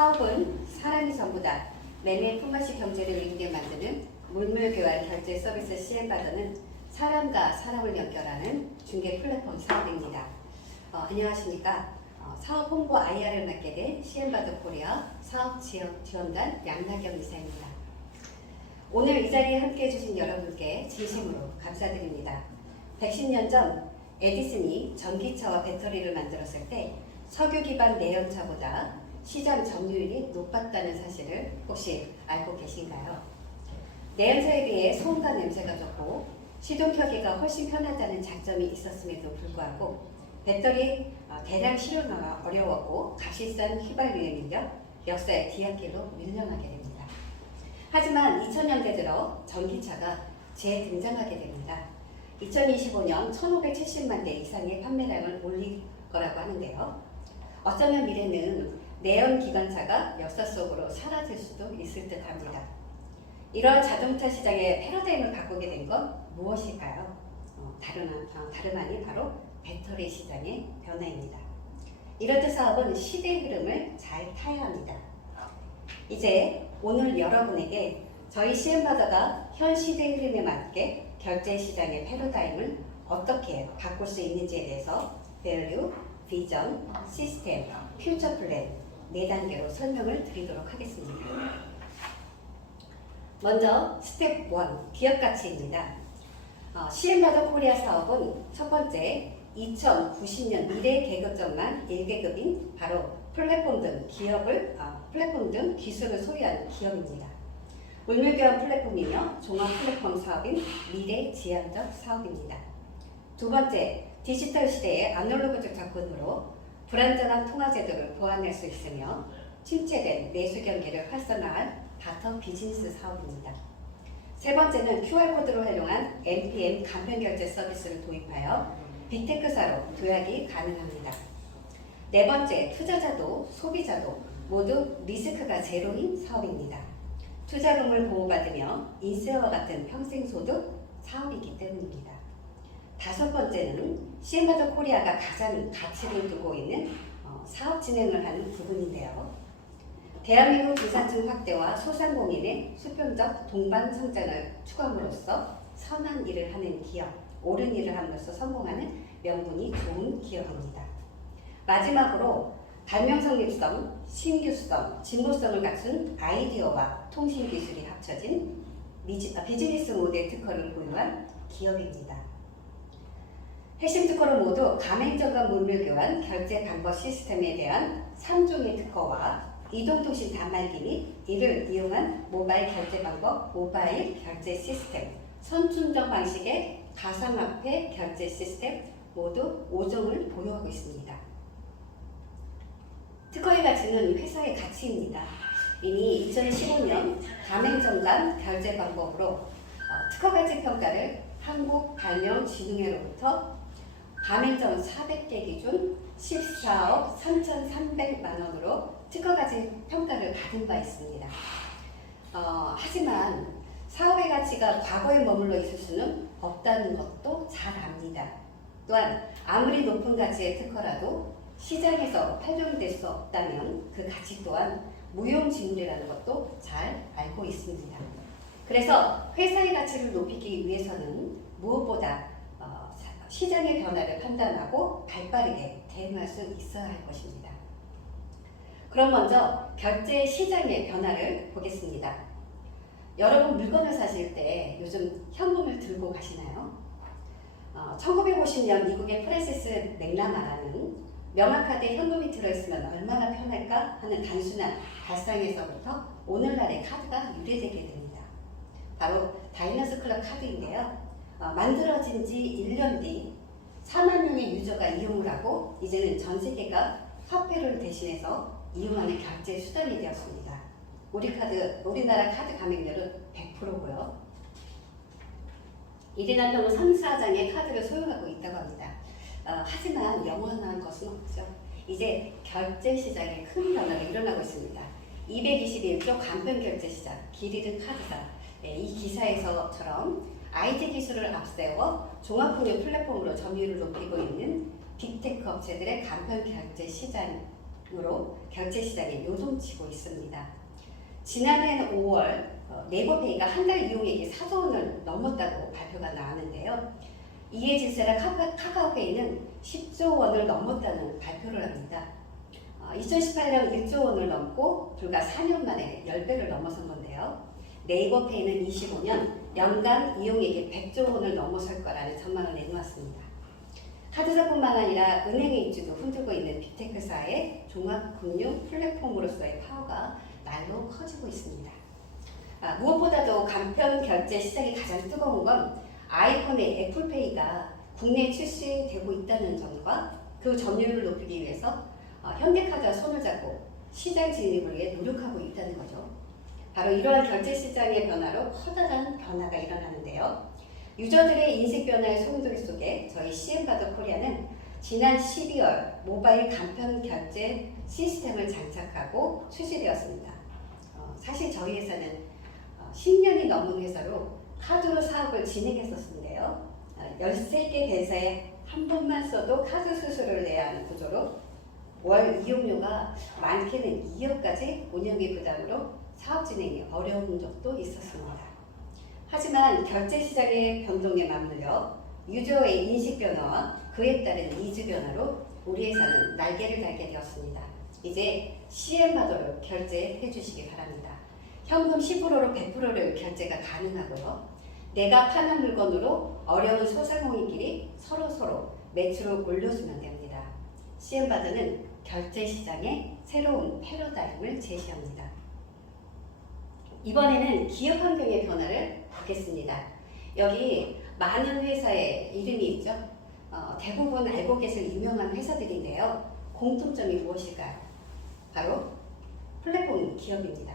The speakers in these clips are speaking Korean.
사업은 사람이 전부다. 매매 품앗이 경제를 이루게 만드는 물물교환 결제 서비스 CM바더는 사람과 사람을 연결하는 중개 플랫폼 사업입니다. 안녕하십니까. 사업 홍보 IR을 맡게 된 CM바더 코리아 사업 지원단 양나경 이사입니다. 오늘 이 자리에 함께 해주신 여러분께 진심으로 감사드립니다. 110년 전 에디슨이 전기차와 배터리를 만들었을 때 석유 기반 내연차보다 시장 점유율이 높았다는 사실을 혹시 알고 계신가요? 내연차에 비해 소음과 냄새가 적고 시동 켜기가 훨씬 편하다는 장점이 있었음에도 불구하고 배터리 대량 실용화가 어려웠고 값비싼 휘발유에 밀려 역사의 뒤안길로 밀려나게 됩니다. 하지만 2000년대 들어 전기차가 재등장하게 됩니다. 2025년 1570만 대 이상의 판매량을 올릴 거라고 하는데요. 어쩌면 미래는 내연 기관차가 역사 속으로 사라질 수도 있을 듯 합니다. 이런 자동차 시장의 패러다임을 바꾸게 된 건 무엇일까요? 다름 아닌 바로 배터리 시장의 변화입니다. 이렇듯 사업은 시대의 흐름을 잘 타야 합니다. 이제 오늘 여러분에게 저희 CM바더가 현 시대의 흐름에 맞게 결제 시장의 패러다임을 어떻게 바꿀 수 있는지에 대해서 밸류, 비전, 시스템, 퓨처 플랜 4단계로 설명을 드리도록 하겠습니다. 먼저 스텝 1, 기업 가치입니다. CM바더 코리아 사업은 첫 번째 2090년 미래 계급적만 1계급인 바로 플랫폼 등 기술을 소유한 기업입니다. 물물교환 플랫폼이며 종합 플랫폼 사업인 미래지향적 사업입니다. 두 번째, 디지털 시대의 아날로그적 접근으로 불안정한 통화 제도를 보완할 수 있으며 침체된 내수 경기를 활성화한 바터 비즈니스 사업입니다. 세 번째는 QR코드로 활용한 NPM 간편결제 서비스를 도입하여 빅테크사로 도약이 가능합니다. 네 번째, 투자자도 소비자도 모두 리스크가 제로인 사업입니다. 투자금을 보호받으며 인세와 같은 평생소득 사업이기 때문입니다. 다섯 번째는 CM바더 코리아가 가장 가치를 두고 있는 사업 진행을 하는 부분인데요. 대한민국 중산층 확대와 소상공인의 수평적 동반 성장을 추구함으로써 선한 일을 하는 기업, 옳은 일을 함으로써 성공하는 명분이 좋은 기업입니다. 마지막으로 발명 성립성, 신규성, 진보성을 갖춘 아이디어와 통신 기술이 합쳐진 비즈니스 모델 특허를 보유한 기업입니다. 핵심 특허는 모두 가맹점과 물물교환 결제 방법 시스템에 대한 3종의 특허와 이동통신 단말기 및 이를 이용한 모바일 결제 방법, 모바일 결제 시스템, 선충전 방식의 가상화폐 결제 시스템 모두 5종을 보유하고 있습니다. 특허의 가치는 회사의 가치입니다. 이미 2015년 가맹점 간 결제 방법으로 특허 가치 평가를 한국발명진흥회로부터 가맹점 400개 기준 14억 3,300만 원으로 특허 가치 평가를 받은 바 있습니다. 하지만 사업의 가치가 과거에 머물러 있을 수는 없다는 것도 잘 압니다. 또한 아무리 높은 가치의 특허라도 시장에서 활용될 수 없다면 그 가치 또한 무용지물이라는 것도 잘 알고 있습니다. 그래서 회사의 가치를 높이기 위해서는 무엇보다 시장의 변화를 판단하고 발빠르게 대응할 수 있어야 할 것입니다. 그럼 먼저 결제 시장의 변화를 보겠습니다. 여러분 물건을 사실 때 요즘 현금을 들고 가시나요? 1950년 미국의 프랜시스 맥나마라는 명화카드 현금이 들어있으면 얼마나 편할까 하는 단순한 발상에서부터 오늘날의 카드가 유래되게 됩니다. 바로 다이너스 클럽 카드인데요. 만들어진 지 1년 뒤 4만 명의 유저가 이용을 하고 이제는 전 세계가 화폐를 대신해서 이용하는 결제 수단이 되었습니다. 우리나라 카드 가맹률은 100%고요. 1인 1명은 3, 4장의 카드를 소유하고 있다고 합니다. 하지만 영원한 것은 없죠. 이제 결제 시장에 큰 변화가 일어나고 있습니다. 221조 간편결제 시장, 길이른 카드사. 이 기사에서처럼 IT 기술을 앞세워 종합금융 플랫폼으로 점유율을 높이고 있는 빅테크 업체들의 간편 결제 시장 시장으로 결제 시장에 요동치고 있습니다. 지난해 5월 네이버페이가 한 달 이용액이 4조 원을 넘었다고 발표가 나왔는데요. 이에 질세라 카카오페이는 10조 원을 넘었다는 발표를 합니다. 2018년 1조 원을 넘고 불과 4년 만에 10배를 넘어선 건데요. 네이버페이는 25년 연간 이용액이 100조 원을 넘어설 거라는 전망을 내놓았습니다. 카드사뿐만 아니라 은행의 입지도 흔들고 있는 빅테크사의 종합금융 플랫폼으로서의 파워가 날로 커지고 있습니다. 무엇보다도 간편 결제 시장이 가장 뜨거운 건 아이폰의 애플페이가 국내에 출시되고 있다는 점과 그 점유율을 높이기 위해서 현대카드와 손을 잡고 시장 진입을 위해 노력하고 있다는 거죠. 바로 이러한 결제 시장의 변화로 커다란 변화가 일어나는데요. 유저들의 인식 변화의 속도리 속에 저희 CM바더 코리아는 지난 12월 모바일 간편 결제 시스템을 장착하고 출시되었습니다. 사실 저희 회사는 10년이 넘은 회사로 카드로 사업을 진행했었는데요. 13개 회사에 한 번만 써도 카드 수수료를 내야 하는 구조로 월 이용료가 많게는 2억까지 운영비 부담으로 사업 진행이 어려운 적도 있었습니다. 하지만 결제 시장의 변동에 맞물려 유저의 인식 변화와 그에 따른 니즈 변화로 우리 회사는 날개를 달게 되었습니다. 이제 CM바더로 결제해 주시기 바랍니다. 현금 10%로 100%를 결제가 가능하고요. 내가 파는 물건으로 어려운 소상공인끼리 서로 매출을 올려주면 됩니다. CM바더는 결제 시장의 새로운 패러다임을 제시합니다. 이번에는 기업 환경의 변화를 보겠습니다. 여기 많은 회사의 이름이 있죠. 대부분 알고 계실 유명한 회사들인데요. 공통점이 무엇일까요? 바로 플랫폼 기업입니다.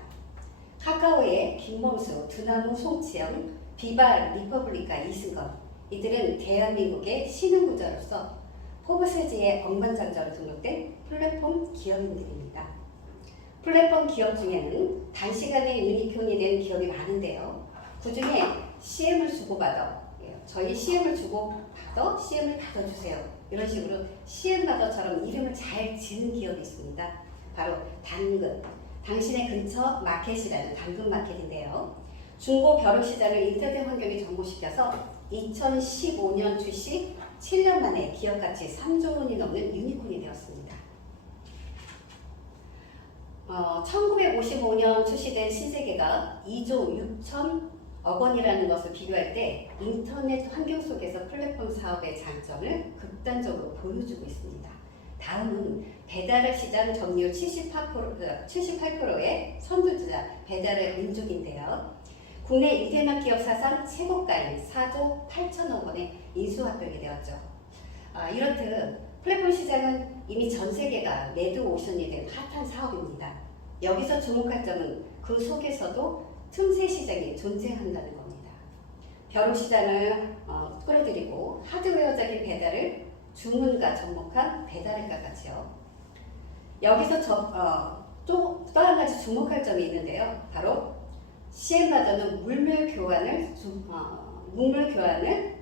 카카오의 김범수, 두나무 송치영, 비발, 리퍼블리카 이승건, 이들은 대한민국의 신흥부자로서 포브스지에 억만장자로 등록된 플랫폼 기업인들입니다. 플랫폼 기업 중에는 단시간에 유니콘이 된 기업이 많은데요. 그 중에 CM을 주고받아, 저희 CM을 주고받아 CM을 받아주세요. 이런 식으로 CM바더처럼 이름을 잘 지은 기업이 있습니다. 바로 당근, 당신의 근처 마켓이라는 당근마켓인데요. 중고 벼룩시장을 인터넷 환경에 접목시켜서 2015년 출시 7년 만에 기업가치 3조 원이 넘는 유니콘이 되었습니다. 1955년 출시된 신세계가 2조 6천억 원이라는 것을 비교할 때 인터넷 환경 속에서 플랫폼 사업의 장점을 극단적으로 보여주고 있습니다. 다음은 배달의 시장 점유율 78%의 선두주자 배달의 민족인데요. 국내 인터넷 기업 사상 최고가인 4조 8천억 원의 인수합병이 되었죠. 이렇듯 플랫폼 시장은 이미 전 세계가 레드오션이 된 핫한 사업입니다. 여기서 주목할 점은 그 속에서도 틈새 시장이 존재한다는 겁니다. 벼룩 시장을 끌어들이고 하드웨어적인 배달을 주문과 접목한 배달앱과 같이요. 여기서 또 한 가지 주목할 점이 있는데요. 바로 CM바더는 물물 교환을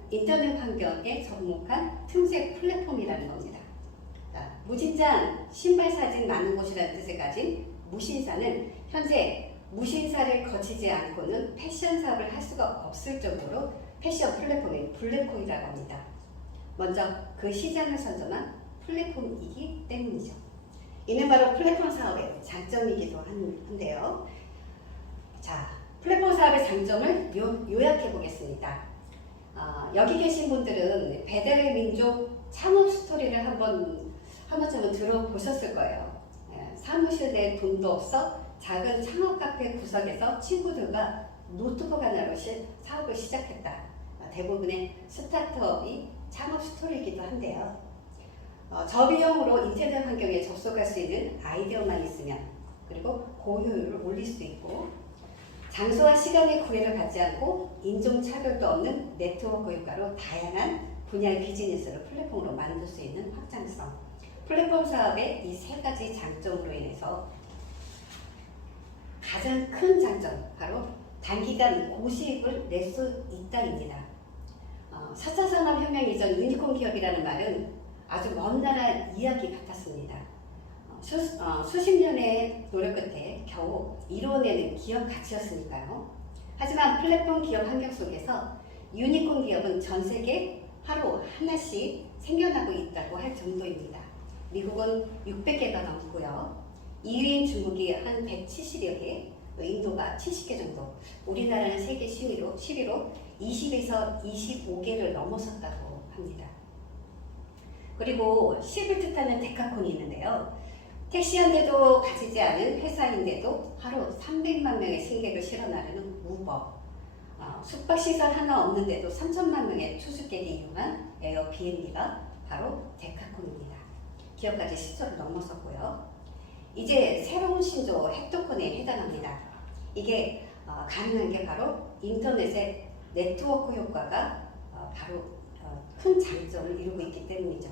인터넷 환경에 접목한 틈새 플랫폼이라는 겁니다. 무진장 신발 사진 많은 곳이라는 뜻을 가진 무신사는 현재 무신사를 거치지 않고는 패션 사업을 할 수가 없을 정도로 패션 플랫폼인 블랙홀이라고 합니다. 먼저 그 시장을 선점한 플랫폼이기 때문이죠. 이는 바로 플랫폼 사업의 장점이기도 한데요. 자, 플랫폼 사업의 장점을 요약해 보겠습니다. 여기 계신 분들은 배달의 민족 창업 스토리를 한 번쯤은 들어보셨을 거예요. 사무실 내 돈도 없어 작은 창업 카페 구석에서 친구들과 노트북 하나로 사업을 시작했다. 대부분의 스타트업이 창업 스토리이기도 한데요. 저비용으로 인터넷 환경에 접속할 수 있는 아이디어만 있으면, 그리고 고효율을 올릴 수 있고, 장소와 시간의 구애를 받지 않고 인종차별도 없는 네트워크 효과로 다양한 분야의 비즈니스를 플랫폼으로 만들 수 있는 확장성. 플랫폼 사업의 이 세 가지 장점으로 인해서 가장 큰 장점, 바로 단기간 고수익을 낼 수 있다입니다. 4차 산업혁명 이전 유니콘 기업이라는 말은 아주 먼 나라 이야기 같았습니다. 수십 년의 노력 끝에 겨우 이루어내는 기업 가치였으니까요. 하지만 플랫폼 기업 환경 속에서 유니콘 기업은 전 세계 하루 하나씩 생겨나고 있다고 할 정도입니다. 미국은 600개가 넘고요. 2위인 중국이 한 170여 개, 인도가 70개 정도, 우리나라는 세계 10위로 20에서 25개를 넘어섰다고 합니다. 그리고 10을 뜻하는 데카콘이 있는데요. 택시연대도 가지지 않은 회사인데도 하루 300만 명의 승객을 실어 나르는 우버, 숙박시설 하나 없는데도 3천만 명의 투숙객이 이용한 에어비앤비가 바로 데카콘입니다. 기업까지 10조를 넘어섰고요. 이제 새로운 신조 헥토콘에 해당합니다. 이게 가능한 게 바로 인터넷의 네트워크 효과가 바로 큰 장점을 이루고 있기 때문이죠.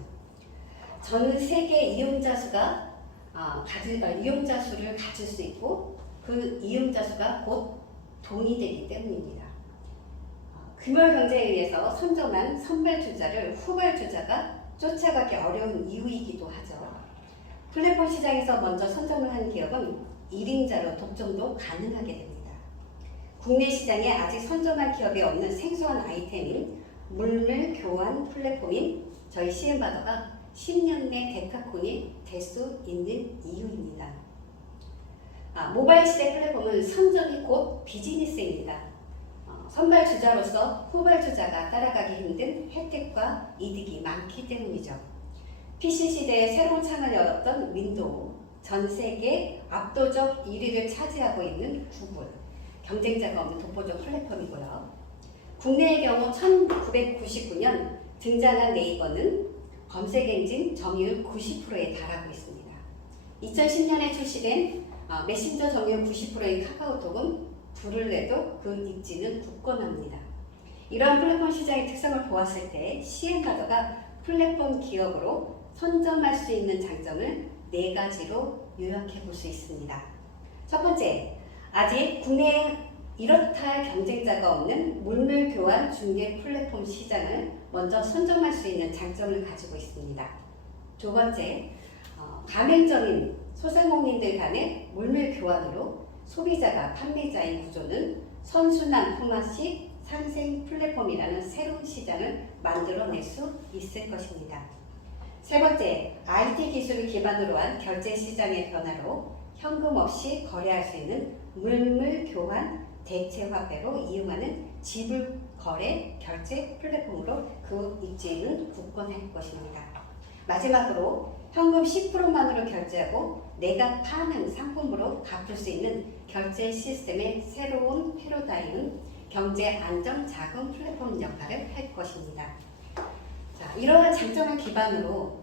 전 세계 이용자 수가 이용자 수를 가질 수 있고 그 이용자 수가 곧 돈이 되기 때문입니다. 금융 경제에 의해서 선점한 선발 주자를 후발 주자가 쫓아가기 어려운 이유이기도 하죠. 플랫폼 시장에서 먼저 선점을 한 기업은 1인자로 독점도 가능하게 됩니다. 국내 시장에 아직 선점한 기업이 없는 생소한 아이템인 물물 교환 플랫폼인 저희 CM바더가 10년 내 데카콘이 될 수 있는 이유입니다. 모바일 시대 플랫폼은 선점이 곧 비즈니스입니다. 선발 주자로서 후발 주자가 따라가기 힘든 혜택과 이득이 많기 때문이죠. PC 시대에 새로운 창을 열었던 윈도우, 전 세계 압도적 1위를 차지하고 있는 구글, 경쟁자가 없는 독보적 플랫폼이고요. 국내의 경우 1999년 등장한 네이버는 검색 엔진 점유율 90%에 달하고 있습니다. 2010년에 출시된 메신저 점유율 90%인 카카오톡은 불을 내도 그 입지는 굳건합니다. 이러한 플랫폼 시장의 특성을 보았을 때 CM바더가 플랫폼 기업으로 선점할 수 있는 장점을 4가지로 요약해 볼 수 있습니다. 첫 번째, 아직 국내에 이렇다 할 경쟁자가 없는 물물 교환 중개 플랫폼 시장을 먼저 선점할 수 있는 장점을 가지고 있습니다. 두 번째, 가맹점인 소상공인들 간의 물물 교환으로 소비자가 판매자인 구조는 선순환 포맷식 상생 플랫폼이라는 새로운 시장을 만들어낼 수 있을 것입니다. 세 번째, IT 기술을 기반으로 한 결제 시장의 변화로 현금 없이 거래할 수 있는 물물 교환 대체 화폐로 이용하는 지불 거래 결제 플랫폼으로 그 입지는 굳건할 것입니다. 마지막으로 현금 10%만으로 결제하고 내가 파는 상품으로 갚을 수 있는 결제 시스템의 새로운 패러다임은 경제 안정 자금 플랫폼 역할을 할 것입니다. 자, 이러한 장점을 기반으로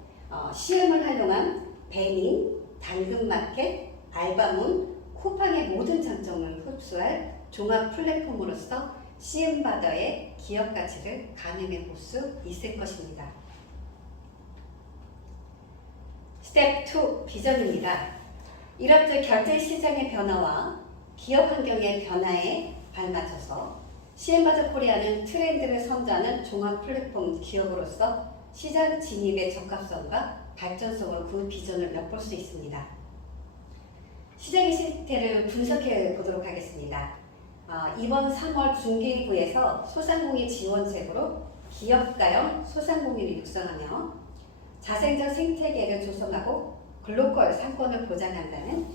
CM을 활용한 배민, 당근마켓, 알바문, 쿠팡의 모든 장점을 흡수할 종합 플랫폼으로서 CM바더의 기업 가치를 가늠해 볼 수 있을 것입니다. 스텝 2 비전입니다. 이렇듯 결제 시장의 변화와 기업 환경의 변화에 발맞춰서 CM바더 코리아는 트렌드를 선도하는 종합 플랫폼 기업으로서 시장 진입의 적합성과 발전성으로 그 비전을 엿볼 수 있습니다. 시장의 실태를 분석해 보도록 하겠습니다. 이번 3월 중기부에서 소상공인 지원책으로 기업가형 소상공인을 육성하며 자생적 생태계를 조성하고 글로벌 상권을 조성한다는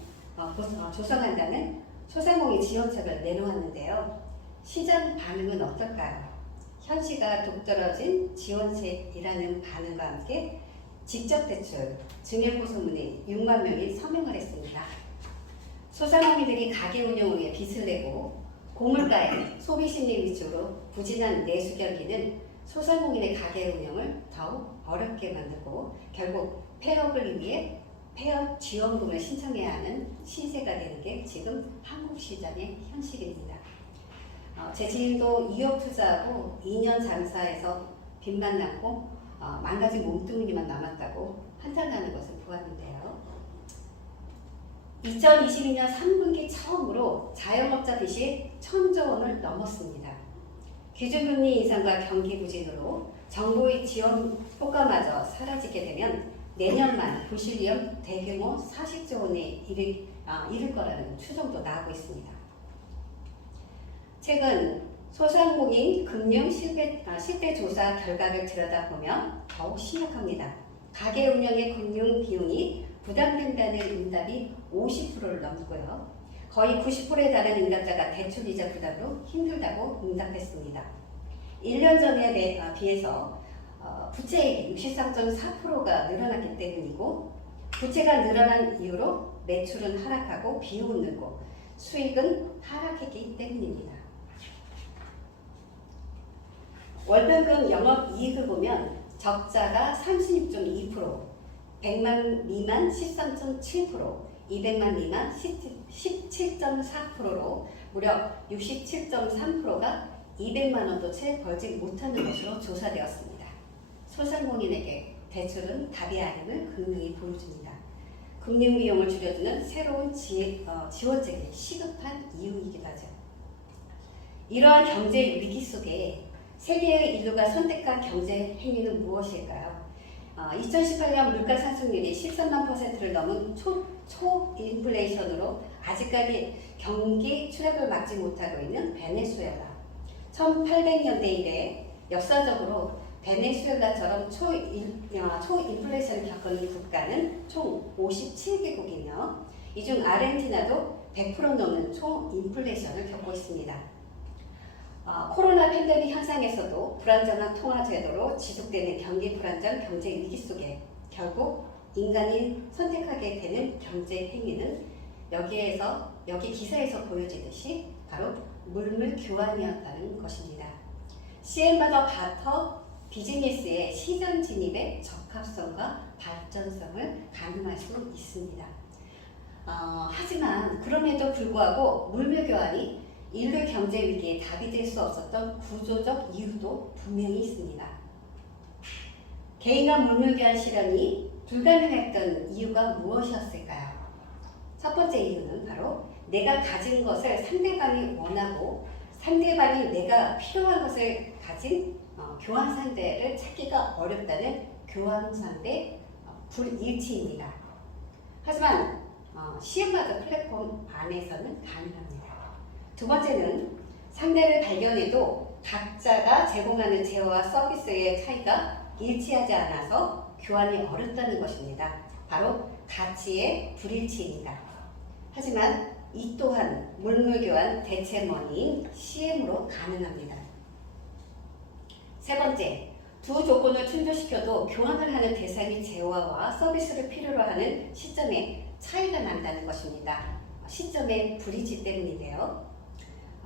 소상공인 지원책을 내놓았는데요. 시장 반응은 어떨까요? 현시가 독떨어진 지원책이라는 반응과 함께 직접 대출, 증여보수문에 6만 명이 서명을 했습니다. 소상공인들이 가게 운영을 위해 빚을 내고 고물가에 소비심리 위주로 부진한 내수 경기는 소상공인의 가게 운영을 더욱 어렵게 만들고 결국 폐업을 위해 폐업 지원금을 신청해야 하는 신세가 되는 게 지금 한국 시장의 현실입니다. 제 지인도 2억 투자하고 2년 장사해서 빚만 남고 망가진 몸뚱이만 남았다고 한탄하는 것을 보았는데요. 2022년 3분기 처음으로 자영업자 빚이 1,000조 원을 넘었습니다. 기준금리 인상과 경기 부진으로 정부의 지원 효과마저 사라지게 되면 내년만 부실리언 대규모 40조 원에 이를 거라는 추정도 나오고 있습니다. 최근 소상공인 금융 실태 조사 결과를 들여다보면 더욱 심각합니다. 가게 운영의 금융 비용이 부담된다는 응답이 50%를 넘고요. 거의 90%에 달하는 응답자가 대출이자 부담으로 힘들다고 응답했습니다. 1년 전에 비해서 부채액이 63.4%가 늘어났기 때문이고, 부채가 늘어난 이유로 매출은 하락하고 비용은 늘고 수익은 하락했기 때문입니다. 월평균 영업이익을 보면 적자가 36.2%, 100만 미만 13.7%, 200만 미만 17.4%로 무려 67.3%가 200만 원도 채 벌지 못하는 것으로 조사되었습니다. 소상공인에게 대출은 답이 아님을 분명히 보여줍니다. 금융비용을 줄여주는 새로운 지원책이 시급한 이유이기도 하죠. 이러한 경제 위기 속에 세계의 인류가 선택한 경제 행위는 무엇일까요? 2018년 물가 상승률이 13만%를 넘은 초인플레이션으로 아직까지 경기 추락을 막지 못하고 있는 베네수엘라. 1800년대 이래 역사적으로 베네수엘라처럼 초인플레이션을 겪은 국가는 총 57개국이며 이 중 아르헨티나도 100% 넘는 초인플레이션을 겪고 있습니다. 코로나 팬데믹 현상에서도 불안정한 통화 제도로 지속되는 경기 불안정 경제 위기 속에 결국 인간이 선택하게 되는 경제 행위는 여기 기사에서 보여지듯이 바로 물물 교환이었다는 것입니다. CM바더 바터 비즈니스의 시장 진입의 적합성과 발전성을 가늠할 수 있습니다. 하지만 그럼에도 불구하고 물물 교환이 인류 경제 위기에 답이 될 수 없었던 구조적 이유도 분명히 있습니다. 개인 간 물물 교환 실현이 불가능했던 이유가 무엇이었을까요? 첫 번째 이유는 바로 내가 가진 것을 상대방이 원하고 상대방이 내가 필요한 것을 가진 교환 상대를 찾기가 어렵다는 교환 상대 불일치입니다. 하지만 CM바더 플랫폼 안에서는 가능합니다. 두 번째는 상대를 발견해도 각자가 제공하는 제어와 서비스의 차이가 일치하지 않아서 교환이 어렵다는 것입니다. 바로 가치의 불일치입니다. 하지만 이 또한 물물교환 대체머니인 CM으로 가능합니다. 세 번째, 두 조건을 충족시켜도 교환을 하는 대상이 제어와 서비스를 필요로 하는 시점에 차이가 난다는 것입니다. 시점의 불일치 때문인데요.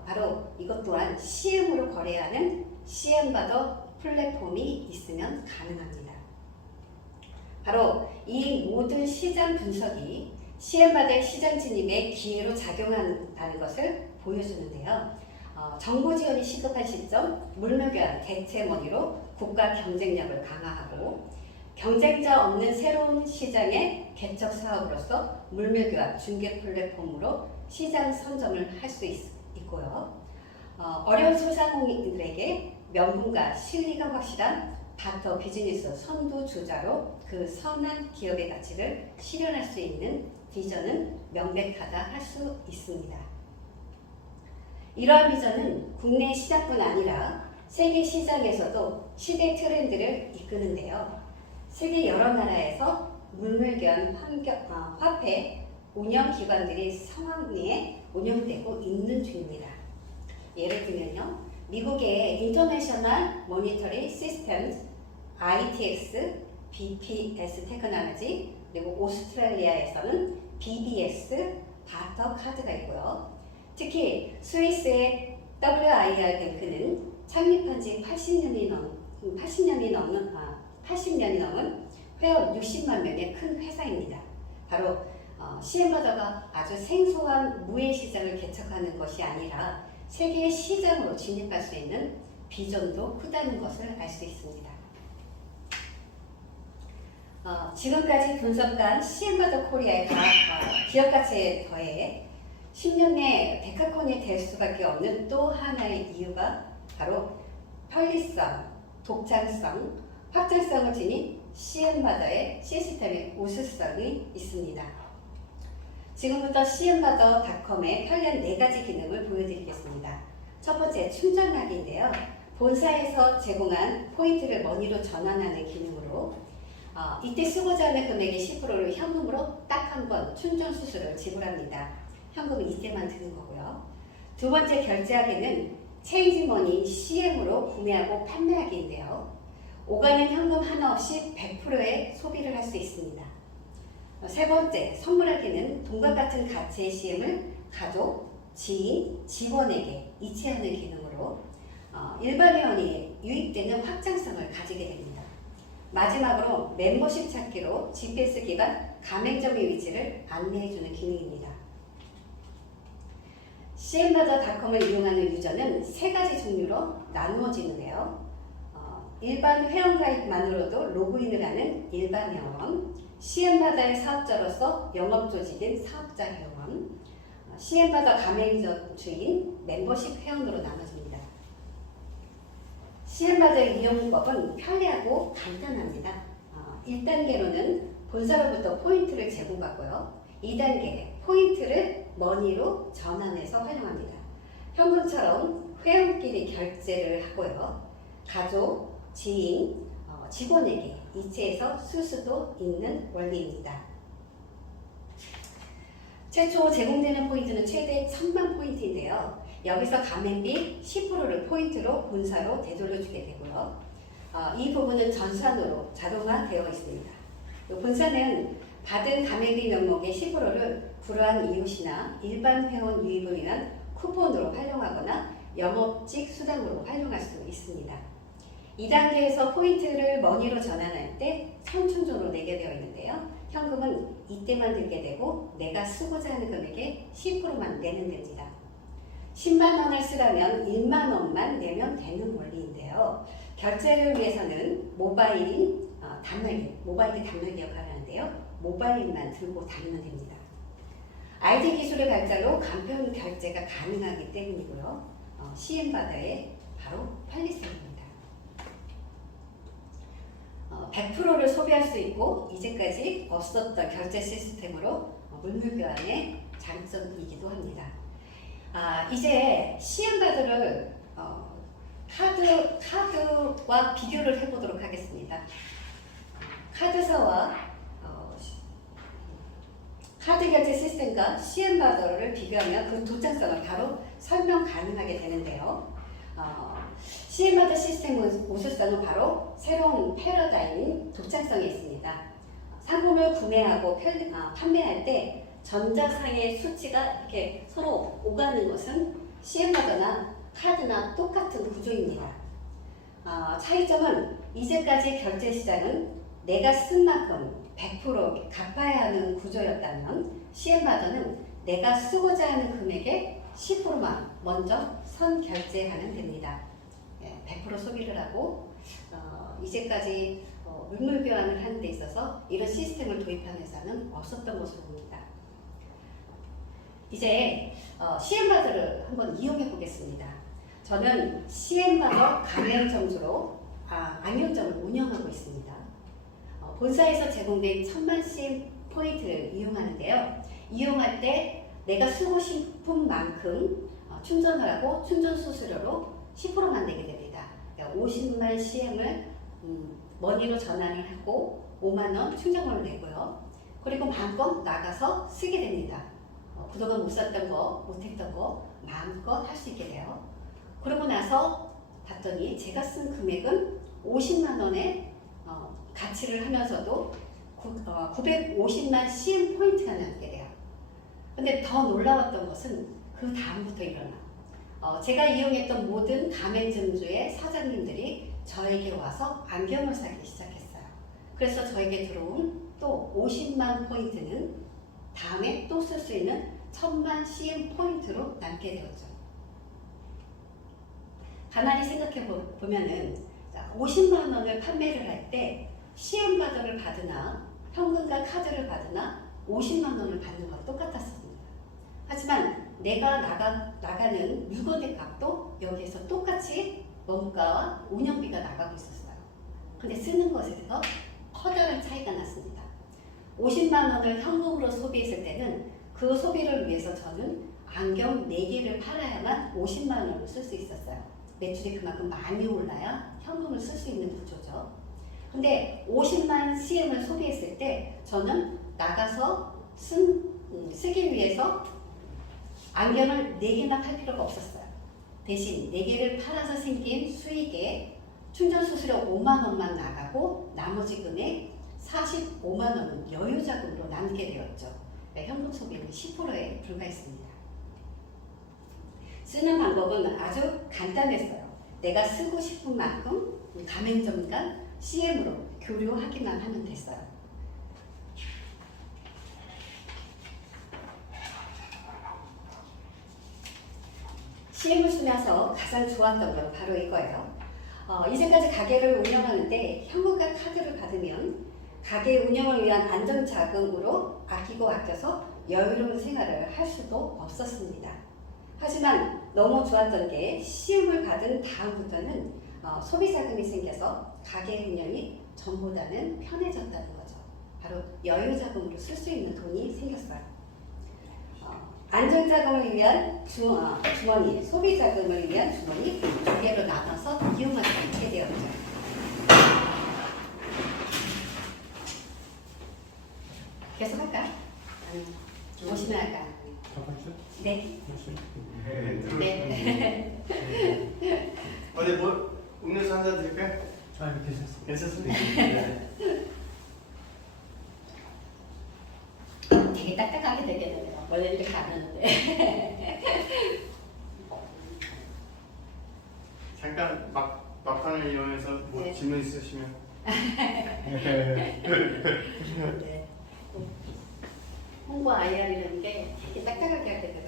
바로 이것 또한 CM으로 거래하는 CM바더 플랫폼이 있으면 가능합니다. 바로 이 모든 시장 분석이 CM바더의 시장 진입의 기회로 작용한다는 것을 보여주는데요. 정부 지원이 시급한 시점, 물물교환 대체머니로 국가 경쟁력을 강화하고 경쟁자 없는 새로운 시장의 개척 사업으로서 물물교환 중개 플랫폼으로 시장 선점을 할 수 있고요. 어려운 소상공인들에게 명분과 실리가 확실한 바터 비즈니스 선두주자로 그 선한 기업의 가치를 실현할 수 있는 비전은 명백하다 할 수 있습니다. 이러한 비전은 국내 시장뿐 아니라 세계 시장에서도 시대 트렌드를 이끄는데요. 세계 여러 나라에서 물물교환 화폐 운영기관들이 상황리에 운영되고 있는 중입니다. 예를 들면요. 미국의 인터내셔널 모니터리 시스템 ITX, BPS 테크놀로지, 그리고 오스트레일리아에서는 BBS 바터 카드가 있고요. 특히 스위스의 WIR 뱅크는 창립한 지 80년이 넘은 회원 60만 명의 큰 회사입니다. 바로 CM바더가 아주 생소한 무해 시장을 개척하는 것이 아니라 세계의 시장으로 진입할 수 있는 비전도 크다는 것을 알 수 있습니다. 지금까지 분석한 CM바더 코리아의 기업 가치에 더해 10년 내 데카콘이 될 수밖에 없는 또 하나의 이유가 바로 편리성, 독창성, 확장성을 지닌 CM바더의 시스템의 우수성이 있습니다. 지금부터 CM바더닷컴의 편리한 4가지 기능을 보여드리겠습니다. 첫 번째, 충전하기인데요. 본사에서 제공한 포인트를 머니로 전환하는 기능으로 이때 쓰고자 하는 금액의 10%를 현금으로 딱 한 번 충전 수수료를 지불합니다. 현금은 이때만 드는 거고요. 두 번째, 결제하기는 체인지머니 CM으로 구매하고 판매하기인데요. 오가는 현금 하나 없이 100%의 소비를 할 수 있습니다. 세 번째, 선물하기는 돈과 같은 가치의 CM을 가족, 지인, 직원에게 이체하는 기능으로 일반 회원이 유입되는 확장성을 가지게 됩니다. 마지막으로 멤버십 찾기로 GPS 기반 가맹점의 위치를 안내해주는 기능입니다. CM바더닷컴을 이용하는 유저는 3가지 종류로 나누어지는데요. 일반 회원 가입만으로도 로그인을 하는 일반 회원, CM바더의 사업자로서 영업조직인 사업자 회원, CM바더 가맹점 주인 멤버십 회원으로 나눠집니다. CM바더의 이용법은 편리하고 간단합니다. 1단계로는 본사로부터 포인트를 제공받고요. 2단계, 포인트를 머니로 전환해서 활용합니다. 현금처럼 회원끼리 결제를 하고요. 가족, 지인, 직원에게 이체해서 쓸 수도 있는 원리입니다. 최초 제공되는 포인트는 최대 1000만 포인트인데요. 여기서 가맹비 10%를 포인트로 본사로 되돌려주게 되고요. 이 부분은 전산으로 자동화되어 있습니다. 본사는 받은 가맹비 명목의 10%를 불우한 이웃이나 일반 회원 유입을 위한 쿠폰으로 활용하거나 영업직 수당으로 활용할 수 있습니다. 2단계에서 포인트를 머니로 전환할 때 선충전으로 내게 되어 있는데요. 현금은 이때만 들게 되고 내가 쓰고자 하는 금액의 10%만 내면 됩니다. 10만 원을 쓰려면 1만 원만 내면 되는 원리인데요. 결제를 위해서는 모바일이 단말기 역할을 하는데요. 모바일만 들고 다니면 됩니다. ID 기술의 발달로 간편 결제가 가능하기 때문이고요. CM바더의 바로 편리성입니다. 100%를 소비할 수 있고 이제까지 없었던 결제 시스템으로 물물교환의 장점이기도 합니다. 이제 CM바더를 카드와 비교를 해보도록 하겠습니다. 카드사와 카드 결제 시스템과 CM바더를 비교하면 그 도착성을 바로 설명 가능하게 되는데요. CM바더 시스템의 우수성은 바로 새로운 패러다임인 도착성에 있습니다. 상품을 구매하고 판매할 때 전자상의 수치가 이렇게 서로 오가는 것은 CM바더나 카드나 똑같은 구조입니다. 차이점은 이제까지 결제 시장은 내가 쓴 만큼 100% 갚아야 하는 구조였다면 CM바더는 내가 쓰고자 하는 금액의 10%만 먼저 선결제하면 됩니다. 100% 소비를 하고 이제까지 물물 교환을 하는 데 있어서 이런 시스템을 도입한 회사는 없었던 것으로 봅니다. 이제 CM바더를 한번 이용해 보겠습니다. 저는 CM바더 가맹점주로 안경점을 운영하고 있습니다. 본사에서 제공된 1000만 CM 포인트를 이용하는데요. 이용할 때 내가 쓰고 싶은 만큼 충전을 하고 충전 수수료로 10%만 내게 됩니다. 50만 CM을 머니로 전환을 하고 5만 원 충전금을 내고요. 그리고 마음껏 나가서 쓰게 됩니다. 그동안 못 썼던 거, 못했던 거 마음껏 할 수 있게 돼요. 그러고 나서 봤더니 제가 쓴 금액은 50만 원의 가치를 하면서도 950만 CM 포인트가 남게 돼요. 근데 더 놀라웠던 것은 그 다음부터 일어나. 제가 이용했던 모든 가맹점주의 사장님들이 저에게 와서 안경을 사기 시작했어요. 그래서 저에게 들어온 또 50만 포인트는 다음에 또 쓸 수 있는 1000만 CM 포인트로 남게 되었죠. 가만히 생각해 보면은 50만 원을 판매를 할 때 CM바더를 받으나 현금과 카드를 받으나 50만 원을 받는 건 똑같았습니다. 하지만 내가 나가는 물건의 값도 여기에서 똑같이 원가와 운영비가 나가고 있었어요. 근데 쓰는 것에서 커다란 차이가 났습니다. 50만 원을 현금으로 소비했을 때는 그 소비를 위해서 저는 안경 4개를 팔아야만 50만 원을 쓸 수 있었어요. 매출이 그만큼 많이 올라야 현금을 쓸 수 있는 구조죠. 근데 50만 CM을 소비했을 때 저는 나가서 쓰기 위해서 안경을 4개나 팔 필요가 없었어요. 대신 4개를 팔아서 생긴 수익에 충전 수수료 5만 원만 나가고 나머지 금액 45만 원은 여유 자금으로 남게 되었죠. 그러니까 현금 소비는 10%에 불과했습니다. 쓰는 방법은 아주 간단했어요. 내가 쓰고 싶은 만큼 가맹점과 CM으로 교류하기만 하면 됐어요. CM을 쓰면서 가장 좋았던 건 바로 이거예요. 이제까지 가게를 운영하는데 현금과 카드를 받으면 가게 운영을 위한 안정자금으로 아끼고 아껴서 여유로운 생활을 할 수도 없었습니다. 하지만 너무 좋았던 게 CM을 받은 다음부터는 소비자금이 생겨서 가게 운영이 전보다는 편해졌다는 거죠. 바로 여유자금으로 쓸 수 있는 돈이 생겼어요. 안정자금을 위한 주머니, 소비자금을 위한 주머니 2개로 나눠서 이용할 수 있게 되었죠. 계속 할까? 오시면 할까? 네. 네. 어디 뭐 음료수 한 잔 드릴까요? 괜찮습니다. 되게 딱딱하게 되겠네요. 원래 이렇게 안 하는데. 잠깐 막판을 이용해서 뭐 네. 질문 있으시면. 네. 홍보 IR이라는 게 되게 딱딱하게 하게 되더라고요.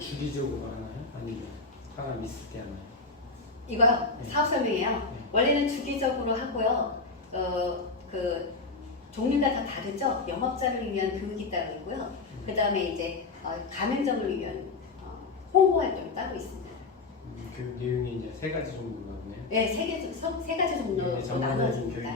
주기적으로 하나요? 아니면 사람 있을 때 하나요? 이거요? 네. 사업 설명이에요. 네. 원래는 주기적으로 하고요. 그 종류가 다 다르죠. 영업자를 위한 교육이 따로 있고요. 그 다음에 이제 가맹점을 위한 홍보 활동이 따로 있습니다. 그 내용이 이제 3가지 정도거든요. 네, 세 가지 정도로 나눠집니다.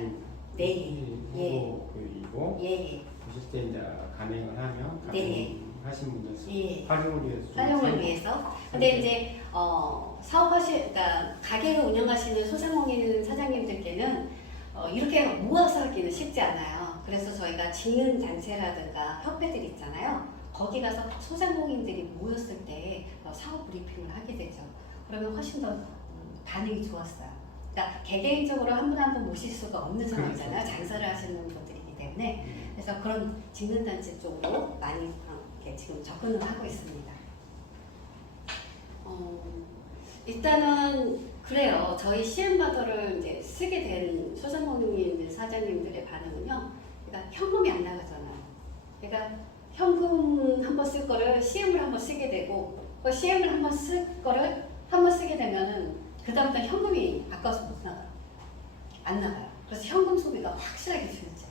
네, 예. 홍보 교육이고 예, 보실 때 이제 가맹을 하면 네. 가맹하신 분들 예. 활용을 위해서 활용을 위해서. 근데 이제 그러니까 가게를 운영하시는 소상공인 사장님들께는 이렇게 모아서 하기는 쉽지 않아요. 그래서 저희가 직능 단체라든가 협회들 있잖아요. 거기 가서 소상공인들이 모였을 때 사업 브리핑을 하게 되죠. 그러면 훨씬 더 반응이 좋았어요. 그러니까 개개인적으로 한 분 한 분 모실 수가 없는 상황이잖아요. 장사를 하시는 분들이기 때문에. 그래서 그런 직능 단체 쪽으로 많이 이렇게 지금 접근을 하고 있습니다. 일단은 그래요. 저희 CM바더를 이제 쓰게 된 소상공인 사장님들의 반응은요. 그러니까 현금이 안 나가잖아요. 그러니까 현금 한번 쓸 거를 CM을 한번 쓰게 되고, 그 CM을 한번 쓸 거를 한번 쓰게 되면은 그 다음부터 현금이 아까워서 못 나가요. 안 나가요. 그래서 현금 소비가 확실하게 줄죠.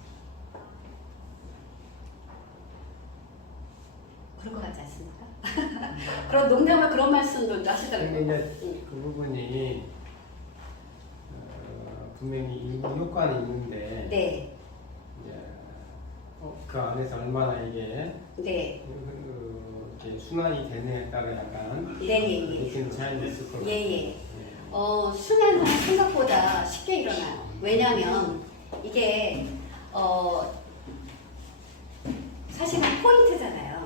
그럴 것 같지 않습니까? 그런 농담을 그런 말씀도 하시더라고요. 근데 이제 그 부분이 분명히 효과는 있는데 네, 이제 그 안에서 얼마나 이게 네, 이렇게 순환이 되느냐에 따라 약간 네, 느끼는 차이가 있을 것 같아요. 예. 순환은 생각보다 쉽게 일어나요. 왜냐하면 이게 사실은 포인트잖아요.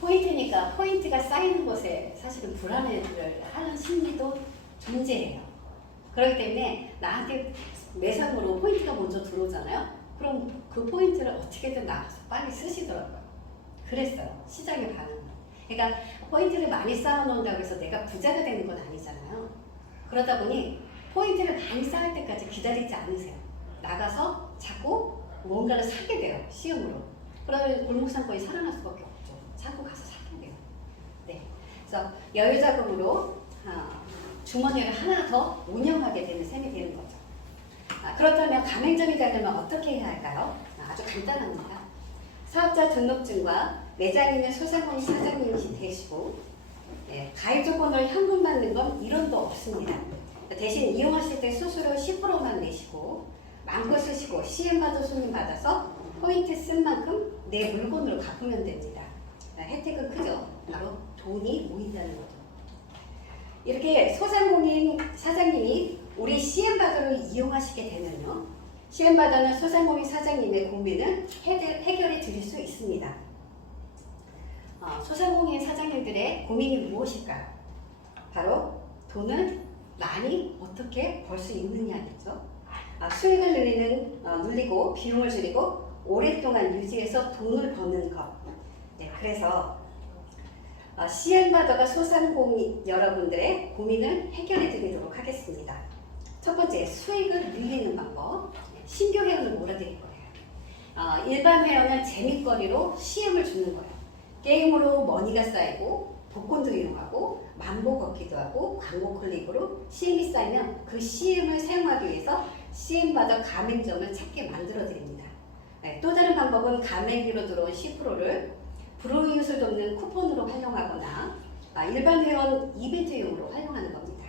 포인트니까 포인트가 쌓이는 곳에 사실은 불안해를 하는 심리도 존재해요. 그렇기 때문에 나한테 매상으로 포인트가 먼저 들어오잖아요. 그럼 그 포인트를 어떻게든 나가서 빨리 쓰시더라고요. 그랬어요. 시장의 반응은. 그러니까 포인트를 많이 쌓아놓는다고 해서 내가 부자가 되는 건 아니잖아요. 그러다 보니 포인트를 많이 쌓을 때까지 기다리지 않으세요. 나가서 자꾸 뭔가를 사게 돼요. 시음으로. 그러면 골목상권이 살아날 수밖에 없죠. 자꾸 가서 사게 돼요. 네. 그래서 여유자금으로 주머니를 하나 더 운영하게 되는 셈이 되는 거죠. 그렇다면 가맹점이 되려면 어떻게 해야 할까요? 아주 간단합니다. 사업자 등록증과 매장 있는 소상공인 사장님이 되시고 가입 조건을 현금 받는 건 이론도 없습니다. 대신 이용하실 때 수수료 10%만 내시고 마음껏 쓰시고 CM받은 손님 받아서 포인트 쓴 만큼 내 물건으로 갚으면 됩니다. 혜택은 크죠. 바로 돈이 모인다는 거죠. 이렇게 소상공인 사장님이 우리 CM바더를 이용하시게 되면요. CM바더는 소상공인 사장님의 고민을 해결해 드릴 수 있습니다. 소상공인 사장님들의 고민이 무엇일까요? 바로 돈을 많이 어떻게 벌 수 있느냐겠죠. 수익을 늘리고 비용을 줄이고 오랫동안 유지해서 돈을 버는 것. 그래서 CM바더가 소상공인 여러분들의 고민을 해결해 드리도록 하겠습니다. 첫 번째, 수익을 늘리는 방법. 신규 회원을 몰아드릴 거예요. 일반 회원은 재밌거리로 CM을 주는 거예요. 게임으로 머니가 쌓이고 복권도 이용하고 만보 걷기도 하고 광고 클릭으로 CM이 쌓이면 그 CM을 사용하기 위해서 CM바더 가맹점을 찾게 만들어 드립니다. 또 다른 방법은 가맹비로 들어온 10%를 불우이웃을 돕는 쿠폰으로 활용하거나 일반 회원 이벤트용으로 활용하는 겁니다.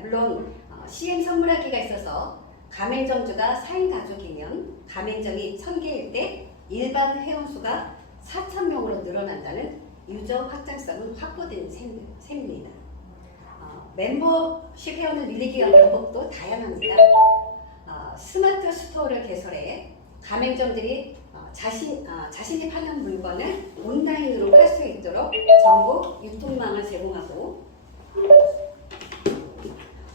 물론 CM 선물하기가 있어서 가맹점주가 4인 가족이면 가맹점이 1000개일 때 일반 회원수가 4000명으로 늘어난다는 유저 확장성은 확보된 셈입니다. 멤버십 회원을 늘리기 위한 방법도 다양합니다. 스마트 스토어를 개설해 가맹점들이 자신이 파는 물건을 온라인으로 팔 수 있도록 전국 유통망을 제공하고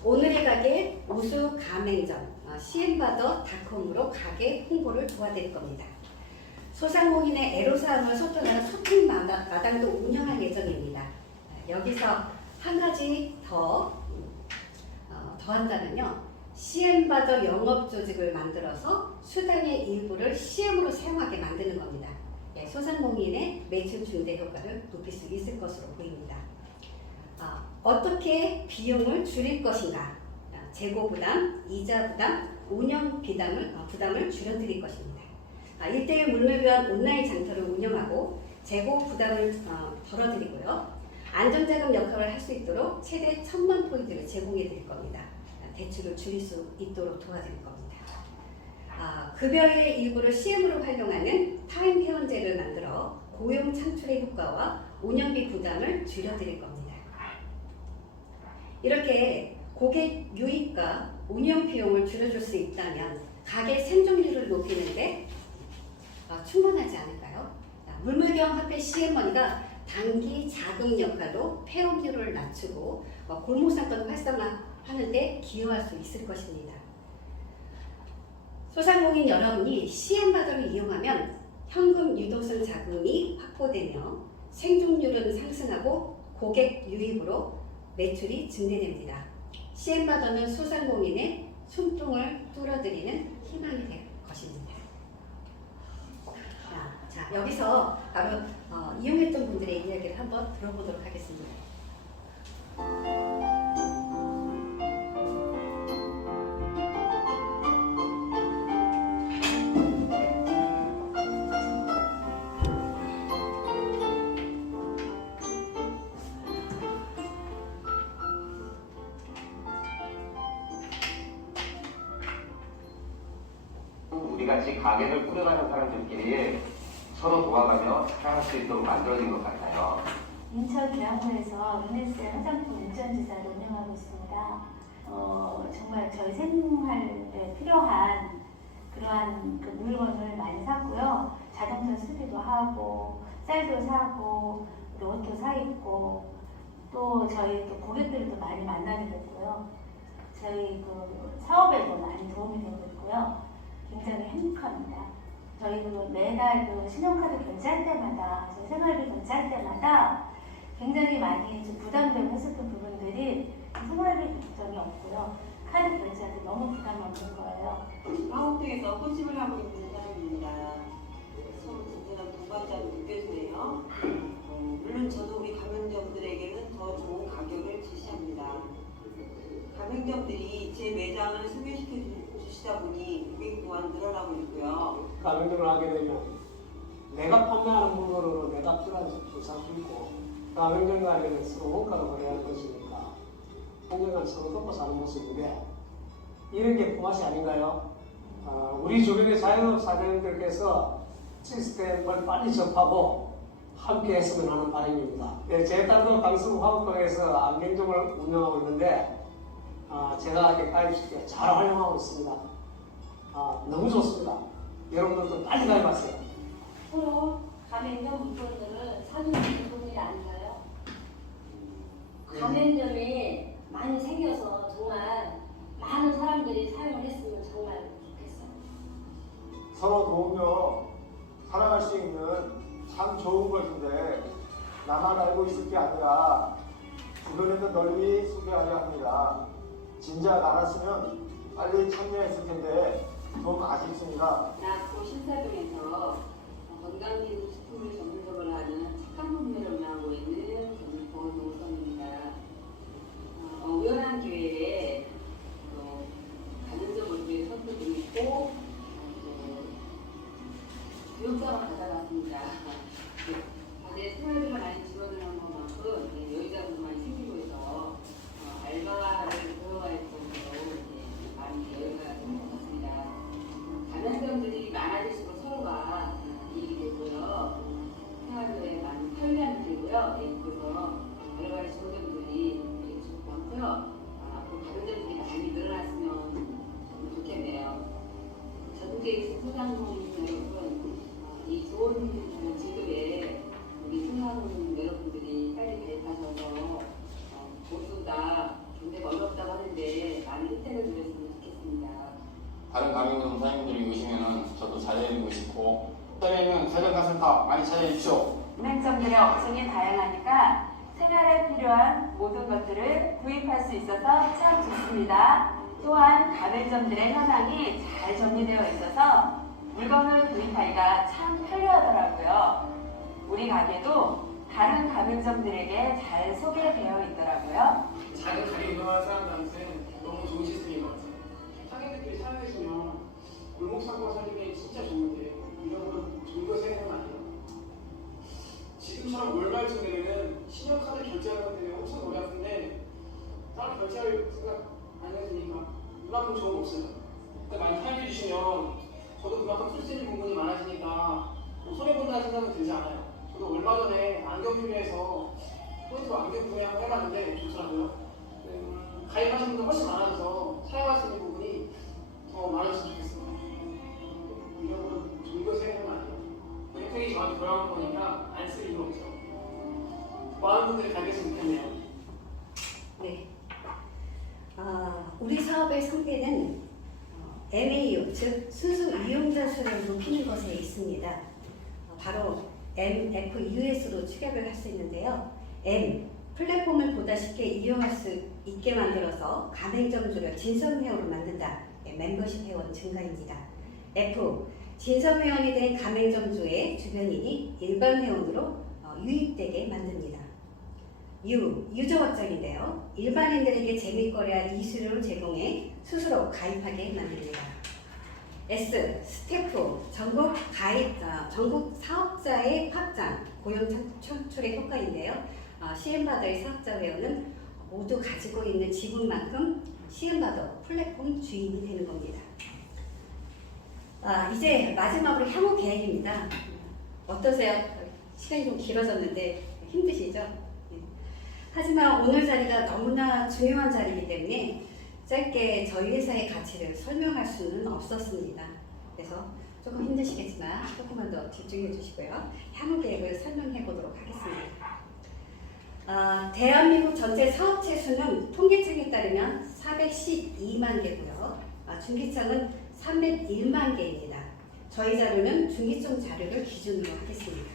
오늘의 가게 우수 가맹점 CM바더닷컴으로 가게 홍보를 도와드릴 겁니다. 소상공인의 애로사항을 소통하는 소통 마당도 운영할 예정입니다. 여기서 한 가지 더 한다면요. CM바더 영업조직을 만들어서 수당의 일부를 CM으로 사용하게 만드는 겁니다. 소상공인의 매출 증대 효과를 높일 수 있을 것으로 보입니다. 어떻게 비용을 줄일 것인가? 재고 부담, 이자 부담, 운영 부담을 줄여드릴 것입니다. 1대1 물물교환 온라인 장터를 운영하고 재고 부담을 덜어드리고요. 안정자금 역할을 할 수 있도록 최대 1000만 포인트를 제공해 드릴 겁니다. 대출을 줄일 수 있도록 도와드릴 겁니다. 급여의 일부를 CM으로 활용하는 타임 회원제를 만들어 고용 창출의 효과와 운영비 부담을 줄여드릴 겁니다. 이렇게 고객 유입과 운영 비용을 줄여줄 수 있다면 가게 생존율을 높이는데 충분하지 않을까요? 물물교환 화폐 CM머니가 단기 자금 역할로 폐업률을 낮추고 골목상권 활성화하는 데 기여할 수 있을 것입니다. 소상공인 여러분이 CM바더를 이용하면 현금 유도성 자금이 확보되며 생존율은 상승하고 고객 유입으로 매출이 증대됩니다. CM바더는 소상공인의 숨통을 뚫어드리는 희망이 될 것입니다. 자, 여기서 바로 이용했던 분들의 이야기를 한번 들어보도록 하겠습니다. 우리같이 가게를 꾸려가는 사람들끼리 서로 도와가며 살아갈 수 있도록 만들어진 것 같아요. 인천 계양구에서 르네스 화장품 인천지사를 운영하고 있습니다. 정말 저희 생활에 필요한 그러한 그 물건을 많이 샀고요. 자동차 수리도 하고, 쌀도 사고, 옷도 사 입고, 또 저희 또 고객들도 많이 만나게 됐고요. 저희 그 사업에도 많이 도움이 되고 있고요. 굉장히 행복합니다. 저희 그 매달 그 신용카드 결제할 때마다, 저희 생활비 결제할 때마다 굉장히 많이 좀 부담되고 했었던 부분들이 생활비 걱정이 없고요. 카드 결제할 때 너무 부담 없는 거예요. 한국에서 호심을 하고 있는 사람입니다. 서로 든든한 동반자로 느껴지네요. 물론 저도 우리 가맹점들에게는 더 좋은 가격을 제시합니다. 가맹점들이 제 매장을 소개시켜 붙이다 보니 고객 또한 늘어나고 있고요. 가맹점을 하게 되면 내가 판매하는 물건으로 내가 필요한 제품을 살 수 있고 가맹점 간에는 서로 원가로 거래하는 것이니까 공정한 서로 돕고 사는 모습인데 이런 게 품앗이 아닌가요? 우리 주변의 자영업 사장님들께서 시스템을 빨리 접하고 함께 했으면 하는 바람입니다. 네, 제 딸도 강서구 화곡동에서 안경점을 운영하고 있는데 제가 이렇게 가입시켜 잘 활용하고 있습니다. 너무 좋습니다. 여러분들도 빨리 가입하세요. 서로 가맹점 물건들을 사주는 좋은 일 아닌가요? 가맹점이 많이 생겨서 정말 많은 사람들이 사용을 했으면 정말 좋겠어요. 서로 도우며 살아갈 수 있는 참 좋은 것인데 나만 알고 있을 게 아니라 주변에도 널리 소개하려 합니다. 진작 알았으면 빨리 참여했을 텐데 좀 아쉽습니다. 나고 신사동에서 건강기능식품을 전문적으로 하는 착한 판매를 운영하고 있는 보건농성입니다. 우연한 기회에 가맹점 월드에 선택을 있고 교육장을 받아봤습니다. 다들 생활비가 많이 줄어드는 것만큼 여유자금도 많이 생기고 있어 알바를 배워갈 정도로 많이 여유가 생긴 것 같습니다. 가맹점들이 많아질수록 서로가 이익이 되고요. 생활에 많이 편리함이 되고요. 그래서 여러 가지 좋은 점들이 많고요. 앞으로 가맹점들이 많이 늘어났으면 좋겠네요. 전국에 소상공인 여러분, 이 좋은 제도에 우리 소상공인 여러분들이 빨리 가입하셔서 모두 다 경제가 어렵다고 하는데 많은 혜택을 누렸으면 좋겠습니다. 다른 가맹점 사장님들이 오시면은 저도 자리해드리고 싶고 그다음에는 자전거센터 많이 찾아주십시오. 가맹점들의 업종이 다양하니까 생활에 필요한 모든 것들을 구입할 수 있어서 참 좋습니다. 또한 가맹점들의 현황이 잘 정리되어 있어서 물건을 구입하기가 참 편리하더라고요. 우리 가게도 다른 가맹점들에게 잘 소개되어 있더라고요. 작은 가게 운영하는 사람들한테는 너무 좋은 시스템인 것 같아요. 상인들끼리 사용해주면 골목 상권 살림에 진짜 좋은데 이런 건 종교 생각은 아니에요. 지금처럼 월말쯤 되면은 신용카드 결제하는 것 때문에 엄청 머리 아픈데 따로 결제할 생각 안 해주니까 그만큼 좋은 거 없어요. 근데 많이 사용해 주시면 저도 그만큼 쓸 수 있는 부분이 많아지니까 손해본다는 생각은 들지 않아요. 저도 얼마 전에 안경 필요해서 포인트로 안경 구매 한번 해봤는데 좋더라고요. 가입하신 분들 훨씬 많아져서 사용할 수 있는 부분이 더 많아졌으면 좋겠어요. 이런 건 종교 생각은 아니에요. 혜택이 저한테 돌아오는 거니까 안 쓸 이유 없죠. 많은 분들이 가입했으면 좋겠네요. 네. 우리 사업의 성계는 MAU, 즉 순수 이용자 수를 높이는 것에 있습니다. 바로 MFUS로 추격을 할 수 있는데요. M, 플랫폼을 보다 쉽게 이용할 수 있게 만들어서 가맹점 주를 진성 회원으로 만든다. 멤버십 회원 증가입니다. F, 진성 회원이 된 가맹점 주의 주변인이 일반 회원으로 유입되게 만듭니다. U, 유저 확장인데요. 일반인들에게 재미거리와 이수료를 제공해 스스로 가입하게 만듭니다. S, 스태프, 전국 사업자의 확장, 고용 창출의 효과인데요. 시행받을 사업자 회원은 모두 가지고 있는 지분만큼 시행받아 플랫폼 주인이 되는 겁니다. 이제 마지막으로 향후 계획입니다. 어떠세요? 시간이 좀 길어졌는데 힘드시죠? 네. 하지만 오늘 자리가 너무나 중요한 자리이기 때문에 짧게 저희 회사의 가치를 설명할 수는 없었습니다. 그래서 조금 힘드시겠지만 조금만 더 집중해 주시고요. 향후 계획을 설명해 보도록 하겠습니다. 대한민국 전체 사업체 수는 통계청에 따르면 412만 개고요. 중기청은 301만 개입니다. 저희 자료는 중기청 자료를 기준으로 하겠습니다.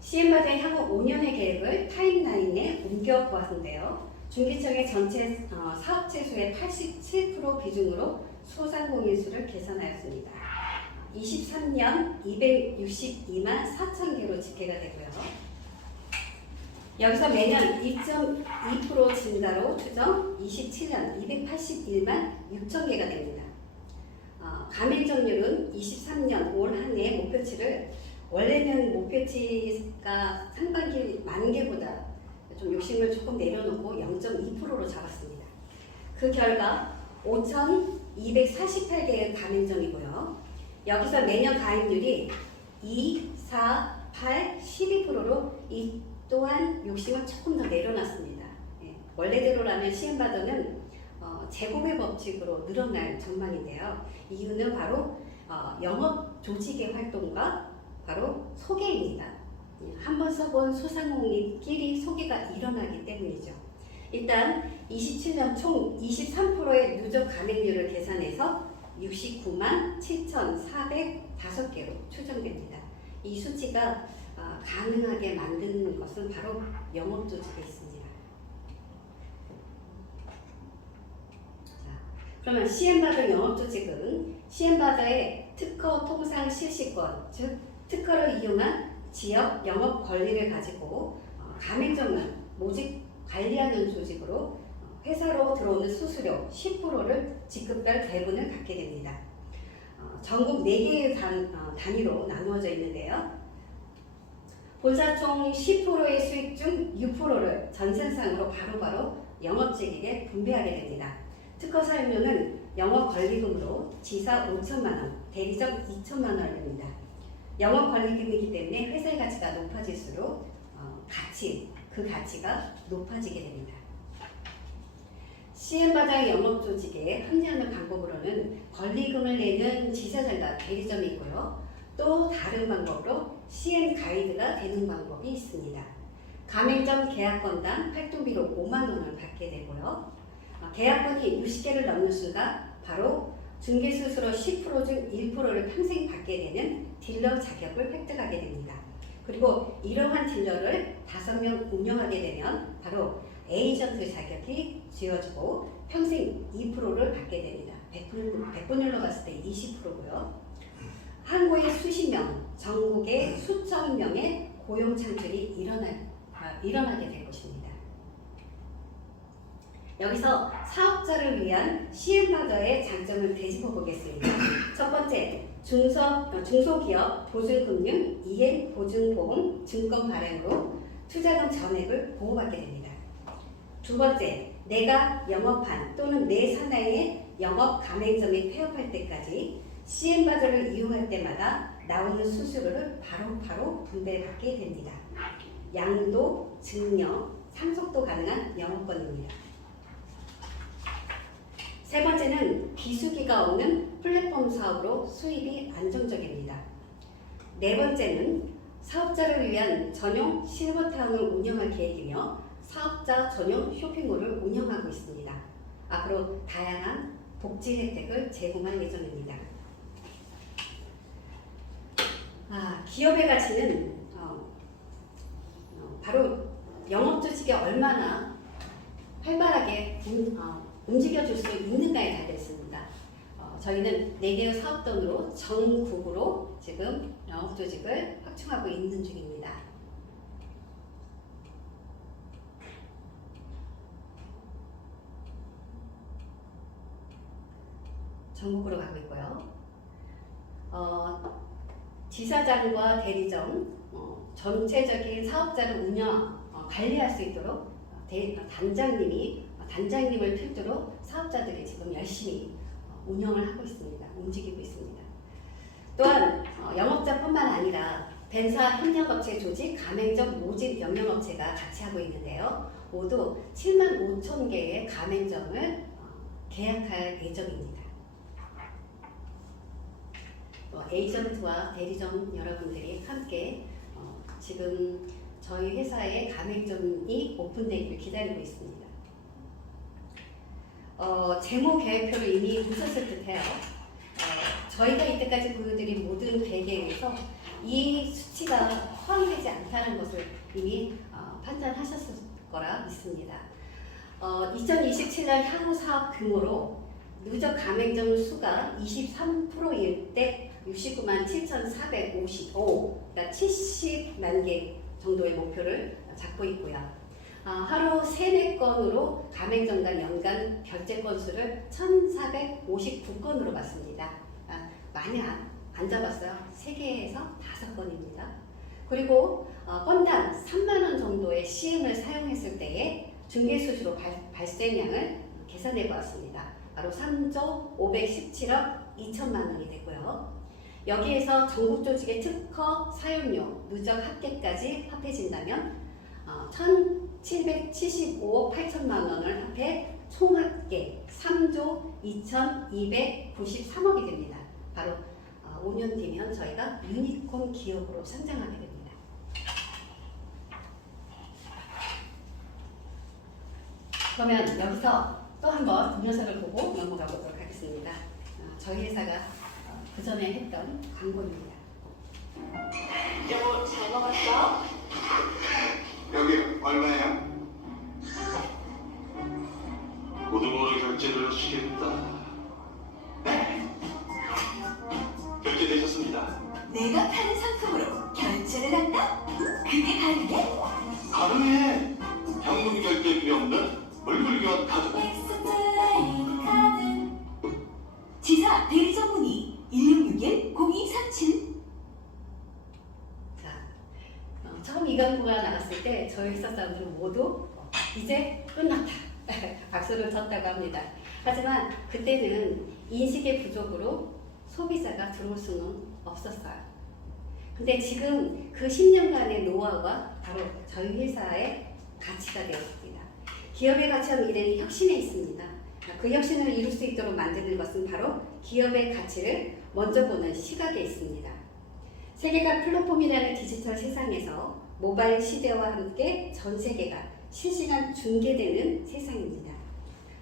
시행받은 향후 5년의 계획을 타임라인에 옮겨 보았는데요. 중기청의 전체 사업체 수의 87% 비중으로 소상공인 수를 계산하였습니다. 23년 262만 4천 개로 집계가 되고요. 여기서 매년 2.2% 증가로 추정 27년 281만 6천 개가 됩니다. 가맹점률은 23년 올 한 해 목표치를 원래는 목표치가 상반기 만개보다 좀 욕심을 조금 내려놓고 0.2%로 잡았습니다. 그 결과 5,248개의 가맹점이고요. 여기서 매년 가입률이 2, 4, 8, 12%로 이 또한 욕심을 조금 더 내려놨습니다. 원래대로라면 시행바더는 제곱의 법칙으로 늘어날 전망인데요. 이유는 바로 영업 조직의 활동과 바로 소개입니다. 한번 써본 소상공인끼리 소개가 일어나기 때문이죠. 일단 27년 총 23%의 누적 가맹률을 계산해서 69만 7,405개로 추정됩니다. 이 수치가 가능하게 만드는 것은 바로 영업조직에 있습니다. 자, 그러면 시행바더 영업조직은 시행바더의 특허 통상 실시권, 즉 특허를 이용한 지역 영업 권리를 가지고 가맹점은 모집 관리하는 조직으로 회사로 들어오는 수수료 10%를 직급별 배분을 갖게 됩니다. 전국 4개의 단위로 나누어져 있는데요. 본사 총 10%의 수익 중 6%를 전산상으로 바로바로 영업직에게 분배하게 됩니다. 특허 사용료는 영업 권리금으로 지사 5천만 원, 대리점 2천만 원을 냅니다. 영업 권리금이기 때문에 회사의 가치가 높아질수록 그 가치가 높아지게 됩니다. 시행바더의 영업조직에 합류하는 방법으로는 권리금을 내는 지사장과 대리점이 있고요. 또 다른 방법으로 시행 가이드가 되는 방법이 있습니다. 가맹점 계약건당 활동비로 5만 원을 받게 되고요. 계약건이 60개를 넘는 순간 바로 중개수수료 10% 중 1%를 평생 받게 되는 딜러 자격을 획득하게 됩니다. 그리고 이러한 딜러를 5명 운영하게 되면 바로 에이전트 자격이 쥐어지고 평생 2%를 받게 됩니다. 100분율로 봤을 때 20%고요. 한국의 수십 명, 전국의 수천 명의 고용 창출이 일어나게 될 것입니다. 여기서 사업자를 위한 시행바더의 장점을 되짚어 보겠습니다. 첫 번째, 중소기업 보증금융, 이행 보증보험, 증권 발행으로 투자금 전액을 보호받게 됩니다. 두 번째, 내가 영업한 또는 내 산하의 영업 가맹점이 폐업할 때까지 시행바더를 이용할 때마다 나오는 수수료를 바로 분배받게 됩니다. 양도, 증여, 상속도 가능한 영업권입니다. 세 번째는 비수기가 없는 플랫폼 사업으로 수입이 안정적입니다. 네 번째는 사업자를 위한 전용 실버타운을 운영할 계획이며 사업자 전용 쇼핑몰을 운영하고 있습니다. 앞으로 다양한 복지 혜택을 제공할 예정입니다. 기업의 가치는 바로 영업조직이 얼마나 활발하게 움직여줄 수 있는가에 달려 있습니다. 저희는 4개의 사업단으로 전국으로 지금 영업조직을 확충하고 있는 중입니다. 전국으로 가고 있고요. 지사장과 대리점 전체적인 사업자를 관리할 수 있도록 단장님을 필두로 사업자들이 지금 열심히 운영을 하고 있습니다. 움직이고 있습니다. 또한 영업자뿐만 아니라 벤사 협력업체 조직, 가맹점 모집 영영업체가 같이 하고 있는데요. 모두 7만 5천 개의 가맹점을 계약할 예정입니다. 에이전트와 대리점 여러분들이 함께 지금 저희 회사의 가맹점이 오픈되기를 기다리고 있습니다. 재무 계획표를 이미 보셨을 듯해요. 저희가 이때까지 보여드린 모든 배경에서 이 수치가 포함되지 않다는 것을 이미 판단하셨을 거라 믿습니다. 2027년 향후 사업 규모로 누적 가맹점 수가 23%일 때 69만 7,455, 그러니까 70만 개 정도의 목표를 잡고 있고요. 하루 3-4건으로 가맹점 간 연간 결제 건수를 1,459건으로 봤습니다. 많이 안 잡았어요. 3개에서 5건입니다. 그리고 건당 3만 원 정도의 CM을 사용했을 때의 중개수수료 발생량을 계산해 보았습니다. 바로 3조 517억 2천만 원이 되고요. 여기에서 전국 조직의 특허, 사용료, 누적 합계까지 합해진다면 1,775억 8천만 원을 합해 총합계 3조 2,293억이 됩니다. 바로 5년 뒤면 저희가 유니콘 기업으로 성장하게 됩니다. 그러면 여기서 또 한번 녀석을 보고 넘어가 보도록 하겠습니다. 저희 회사가 그 전에 했던 광고입니다. 여보, 잘 먹었어? 여기 얼마야? 고등어로 결제를 하시겠다. 네. 결제되셨습니다. 내가 파는 상품으로 결제를 한다? 그게 가능해? 가능해. 현금 결제 필요 없는 물물교환 카드. 엑스플레인 카드. 지사 대리 전문의 1661-0237. 자, 처음 이 광고가 나왔을 때 저희 회사 사람들은 모두 이제 끝났다 박수를 쳤다고 합니다. 하지만 그때는 인식의 부족으로 소비자가 들어올 수는 없었어요. 근데 지금 그 10년간의 노하우가 바로 저희 회사의 가치가 되었습니다. 기업의 가치와 미래는 혁신에 있습니다. 그 혁신을 이룰 수 있도록 만드는 것은 바로 기업의 가치를 먼저 보는 시각에 있습니다. 세계가 플랫폼이라는 디지털 세상에서 모바일 시대와 함께 전 세계가 실시간 중계되는 세상입니다.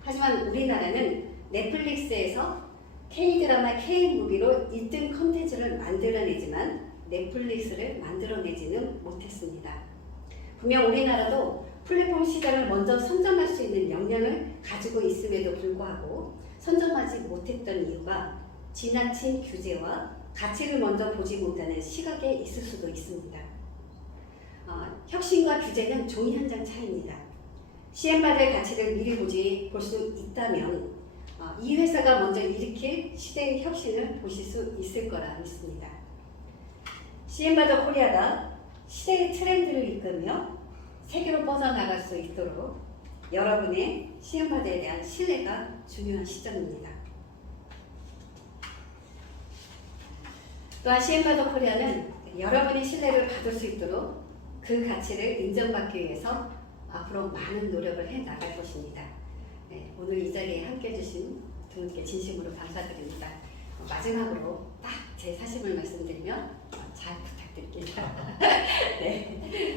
하지만 우리나라는 넷플릭스에서 K드라마, K무비로 1등 컨텐츠를 만들어내지만 넷플릭스를 만들어내지는 못했습니다. 분명 우리나라도 플랫폼 시장을 먼저 선점할 수 있는 역량을 가지고 있음에도 불구하고 선점하지 못했던 이유가 지나친 규제와 가치를 먼저 보지 못하는 시각에 있을 수도 있습니다. 혁신과 규제는 종이 한 장 차이입니다. 시행받을 가치를 미리 볼 수 있다면 이 회사가 먼저 일으킬 시대의 혁신을 보실 수 있을 거라 믿습니다. 시행받을 코리아가 시대의 트렌드를 이끌며 세계로 뻗어나갈 수 있도록 여러분의 시행받에 대한 신뢰가 중요한 시점입니다. 또한 시행받을 코리아는 여러분의 신뢰를 받을 수 있도록 그 가치를 인정받기 위해서 앞으로 많은 노력을 해 나갈 것입니다. 네, 오늘 이 자리에 함께 해주신 두 분께 진심으로 감사드립니다. 마지막으로 딱 제 사심을 말씀드리면 잘 부탁드립니다. 네.